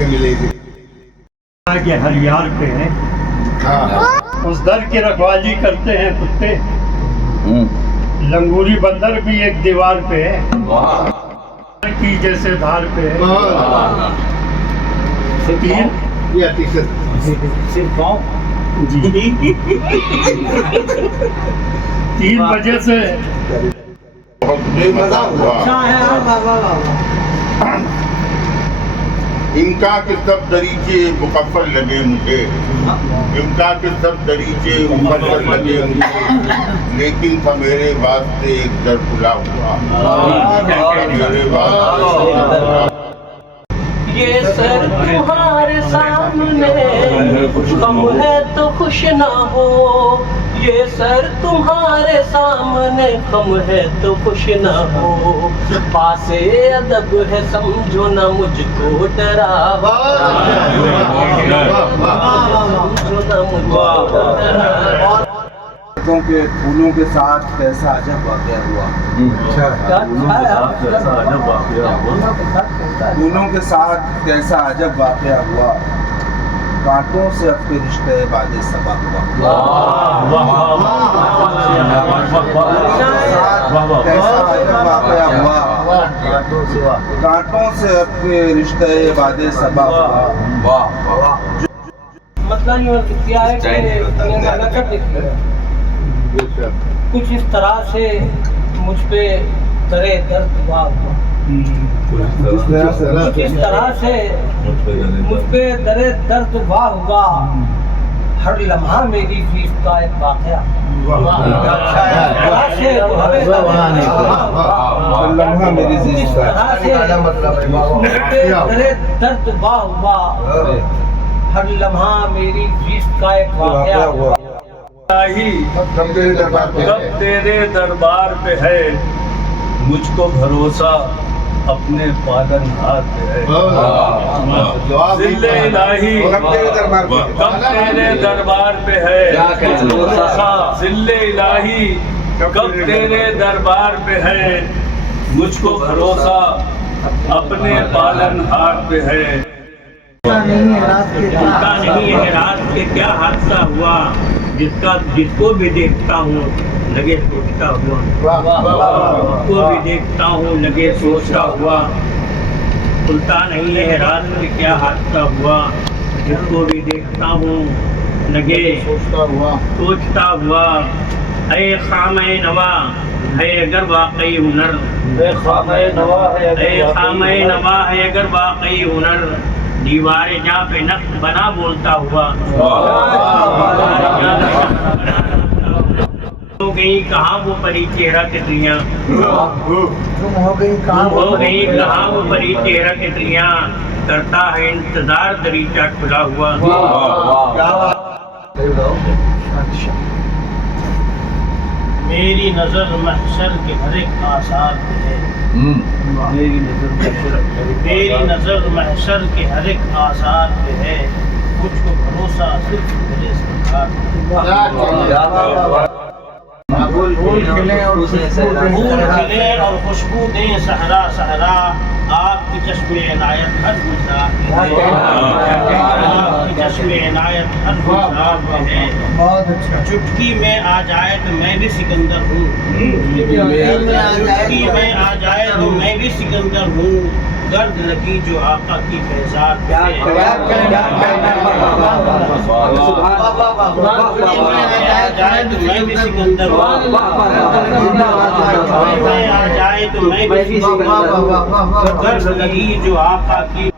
کے ملے گی کے ہر یار پہ ہیں، اس در کی رکھوالی کرتے ہیں کتے، لنگوری بندر بھی ایک دیوار پہ ہے کی جیسے دھار پہ ہے، جی 3 بجے سے بہت بے مزہ ہوا امکا کے سب دریچے مکفر لگے مجھے، امکا کے سب دریچے مکفر لگے مجھے، لیکن تھا میرے واسطے ایک در کھلا ہوا، میرے واسطے یہ سر تمہارے سامنے غم ہے تو خوش نہ ہو، یہ سر تمہارے سامنے غم ہے تو خوش نہ ہو، پاس ادب ہے سمجھو نہ مجھ کو ڈراوا، سمجھو نہ مجھ کو ڈراوا۔ کے پھولوں کے ساتھ کیسا عجب واقعہ ہوا، پھولوں کے ساتھ کیسا عجب واقعہ ہوا، کانٹوں سے اب کے رشتے باد صبا ہوا، کیسا عجب واقعہ ہوا، کانٹوں سے اب کے رشتے باد صبا ہوا۔ مسئلہ یہ کیا ہے کہ کچھ اس طرح سے مجھ پہ درے درد ہوا، کچھ اس طرح سے مجھ پہ درے درد ہوا ہوگا، ہر لمحہ میری فیس کا ایک واقعہ، درے درد ہوا ہوگا، ہر لمحہ میری فیس کا ایک واقعہ۔ کب تیرے دربار پہ ہے مجھ کو بھروسہ، اپنے پالن ہار پہ ہے، ذل الہی کب تیرے دربار پہ ہے، ذل الہی کب تیرے دربار پہ ہے، مجھ کو بھروسہ اپنے پالن ہار پہ ہے۔ پتا نہیں ہے رات کے کیا حادثہ ہوا، جس کو بھی دیکھتا ہوں لگے سوچتا ہوا، جس کو بھی دیکھتا ہوں لگے سوچتا ہوا، کھلتا نہیں ہے رات میں کیا حادثہ ہوا، جس کو بھی دیکھتا ہوں لگے سوچتا ہوا۔ اے خامہ نوا ہے اگر واقعی ہنر، اے خامہ نوا ہے اگر واقعی ہنر، دیوار جہاں پہ نقش بنا بولتا ہوا، ہو گئی کہاں وہ پری چہرہ تتلیاں، ہو گئی کہاں وہ پری چہرہ تتلیاں، کرتا ہے انتظار دریچہ کھلا ہوا۔ میری نظر محشر کے ہر ایک آثار پہ ہے، میری نظر محشر کے ہر ایک آثار پہ ہے، مجھ کو بھروسہ صرف میرے سرکار پہ۔ پھول کھلے اور خوشبو دیں صحرا صحرا، آپ کی چشم عنایت ہر گلزار پہ ہے، آپ کی چشم عنایت ہر گلزار پہ ہے۔ چٹکی میں آ جائے تو میں بھی سکندر ہوں، چٹکی میں آ جائے تو میں بھی سکندر ہوں، گرد لگی جو آقا کی بیزار پہ ہے۔ جائے تو میں بھی سکندر ہوں، آ جائے تو میں بھی گرد لگی جو آقا کی